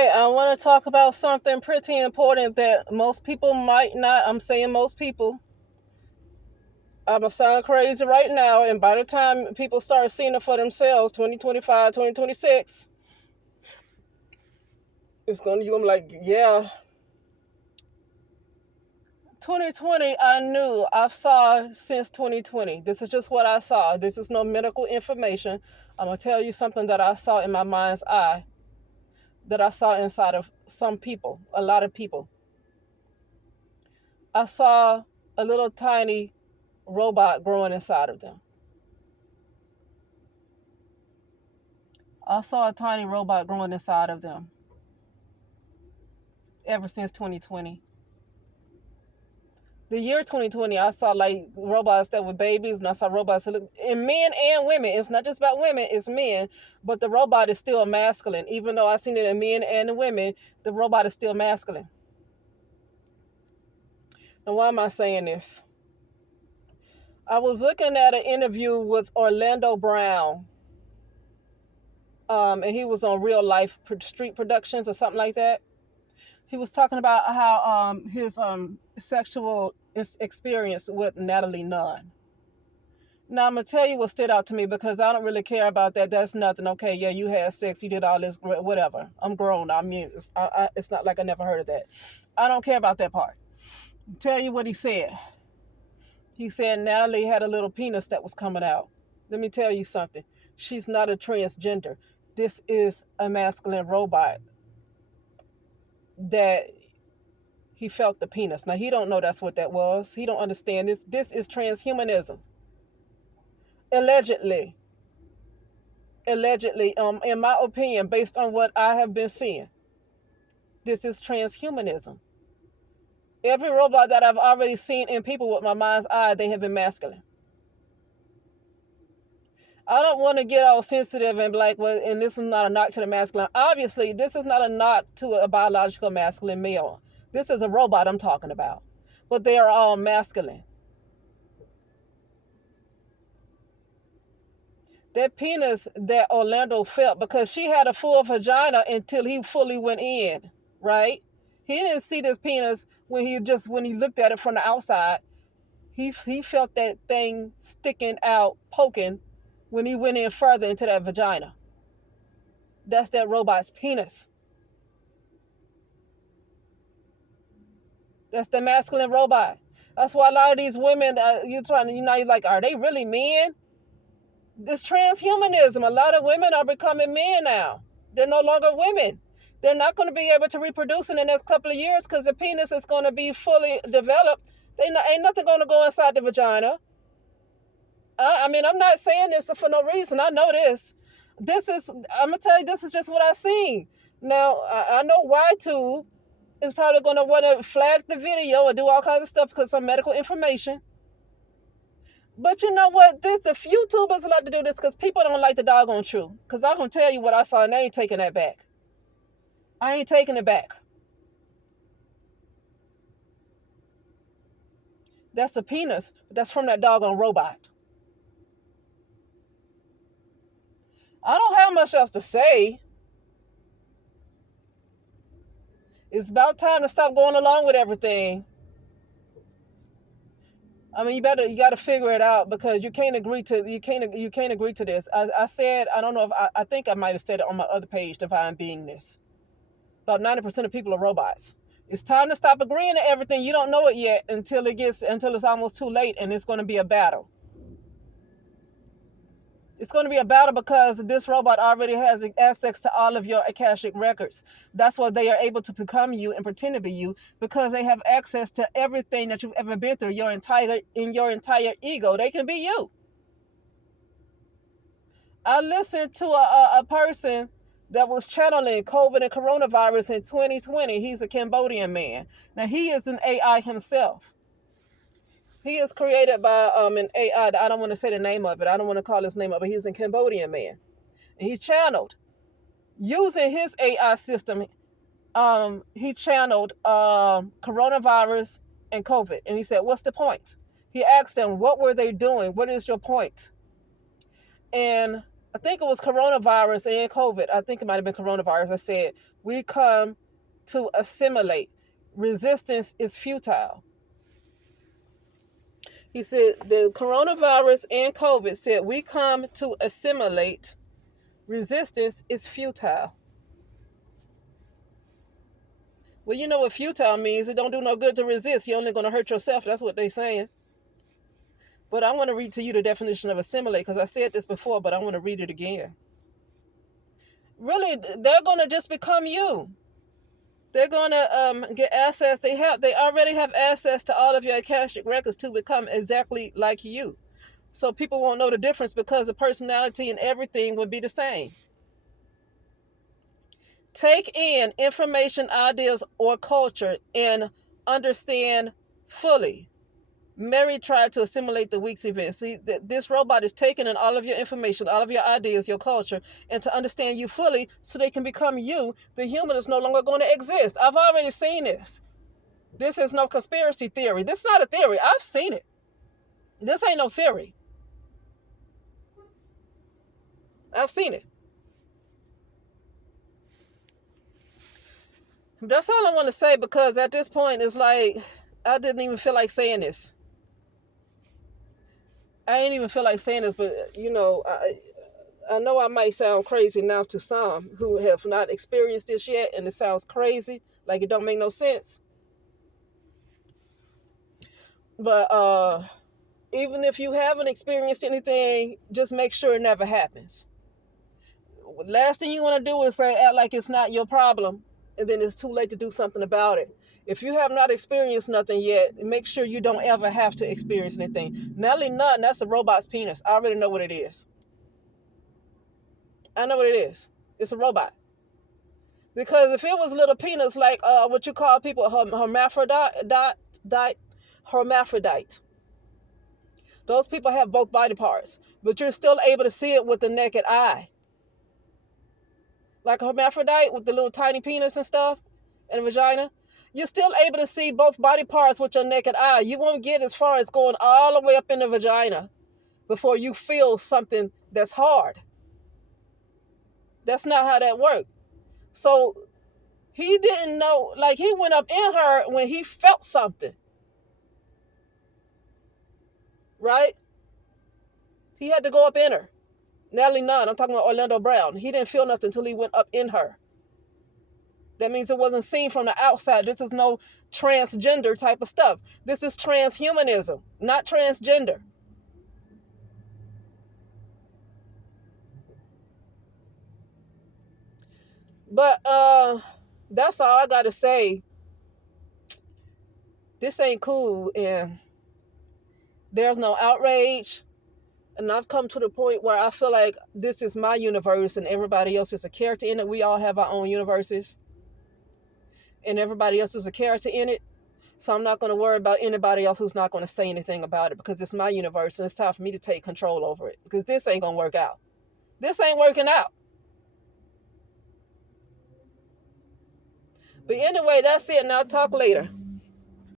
right, I want to talk about something pretty important that most people might not. I'm saying most people. I'm going to sound crazy right now, and by the time people start seeing it for themselves, 2025, 2026, it's going to, you're like, yeah. 2020, I saw since 2020. This is just what I saw. This is no medical information. I'm going to tell you something that I saw in my mind's eye, that I saw inside of some people, a lot of people. I saw a little tiny robot growing inside of them. I saw a tiny robot growing inside of them ever since 2020. The year 2020, I saw like robots that were babies, and I saw robots that look, and men and women. It's not just about women, it's men. But the robot is still masculine. Even though I've seen it in men and in women, the robot is still masculine. Now, why am I saying this? I was looking at an interview with Orlando Brown, and he was on Real Life Street Productions or something like that. He was talking about how his sexual experience with Nat Nunn. Now, I'm going to tell you what stood out to me, because I don't really care about that. That's nothing. Okay, yeah, you had sex, you did all this, whatever. I'm grown. I mean, it's not like I never heard of that. I don't care about that part. I'll tell you what he said. He said Natalie had a little penis that was coming out. Let me tell you something. She's not a transgender. This is a masculine robot that he felt the penis. Now, he don't know that's what that was. He don't understand this. This is transhumanism. Allegedly, in my opinion, based on what I have been seeing, this is transhumanism. Every robot that I've already seen in people with my mind's eye, they have been masculine. I don't want to get all sensitive and be like, well, and this is not a knock to the masculine. Obviously, this is not a knock to a biological masculine male. This is a robot I'm talking about. But they are all masculine. That penis that Orlando felt, because she had a full vagina until he fully went in, right? He didn't see this penis when he looked at it from the outside. He felt that thing sticking out, poking, when he went in further into that vagina. That's that robot's penis. That's the masculine robot. That's why a lot of these women, you're like, are they really men? This transhumanism, a lot of women are becoming men now. They're no longer women. They're not going to be able to reproduce in the next couple of years because the penis is going to be fully developed. Ain't nothing going to go inside the vagina. I'm not saying this for no reason. I know this. I'm going to tell you, this is just what I've seen. Now, I know Y2 is probably going to want to flag the video or do all kinds of stuff because of medical information. But you know what? The few YouTubers like to do this because people don't like the doggone truth. Because I'm going to tell you what I saw, and I ain't taking that back. I ain't taking it back. That's a penis. That's from that doggone robot. I don't have much else to say. It's about time to stop going along with everything. I mean, you got to figure it out, because you can't agree to this. I said, I don't know if I think I might have said it on my other page, Divine Beingness. About 90% of people are robots. It's time to stop agreeing to everything. You don't know it yet until it's almost too late, and it's going to be a battle. It's going to be a battle because this robot already has access to all of your Akashic records. That's why they are able to become you and pretend to be you, because they have access to everything that you've ever been through, your entire ego. They can be you. I listened to a person that was channeling COVID and coronavirus in 2020. He's a Cambodian man. Now, he is an AI himself. He is created by an AI. I don't want to say the name of it. I don't want to call his name up, but he's a Cambodian man. And he channeled, using his AI system, he channeled coronavirus and COVID. And he said, what's the point? He asked them, what were they doing? What is your point? And I think it was coronavirus and COVID. I think it might have been coronavirus. I said, we come to assimilate. Resistance is futile. He said the coronavirus and COVID said we come to assimilate. Resistance is futile. Well, you know what futile means. It don't do no good to resist. You're only going to hurt yourself. That's what they're saying. But I want to read to you the definition of assimilate, because I said this before, but I want to read it again. Really, they're going to just become you. They're going to get access. They already have access to all of your Akashic records to become exactly like you. So people won't know the difference, because the personality and everything would be the same. Take in information, ideas, or culture and understand fully. Mary tried to assimilate the week's events. See, this robot is taking in all of your information, all of your ideas, your culture, and to understand you fully so they can become you. The human is no longer going to exist. I've already seen this. This is no conspiracy theory. This is not a theory. I've seen it. This ain't no theory. I've seen it. That's all I want to say, because at this point, it's like, I didn't even feel like saying this. I ain't even feel like saying this, but, I know I might sound crazy now to some who have not experienced this yet, and it sounds crazy, like it don't make no sense. But even if you haven't experienced anything, just make sure it never happens. Last thing you want to do is act like it's not your problem, and then it's too late to do something about it. If you have not experienced nothing yet, make sure you don't ever have to experience anything. Nat Nunn, that's a robot's penis. I already know what it is. I know what it is. It's a robot. Because if it was little penis like what you call people hermaphrodite, those people have both body parts, but you're still able to see it with the naked eye. Like a hermaphrodite with the little tiny penis and stuff and vagina, you're still able to see both body parts with your naked eye. You won't get as far as going all the way up in the vagina before you feel something that's hard. That's not how that worked. So he didn't know, like he went up in her when he felt something. Right? He had to go up in her. Natalie Nunn, I'm talking about Orlando Brown. He didn't feel nothing until he went up in her. That means it wasn't seen from the outside. This is no transgender type of stuff. This is transhumanism, not transgender. But that's all I got to say. This ain't cool, and there's no outrage. And I've come to the point where I feel like this is my universe and everybody else is a character in it. We all have our own universes. And everybody else is a character in it. So I'm not going to worry about anybody else who's not going to say anything about it, because it's my universe and it's time for me to take control over it, because this ain't going to work out. This ain't working out. But anyway, that's it, and I'll talk later.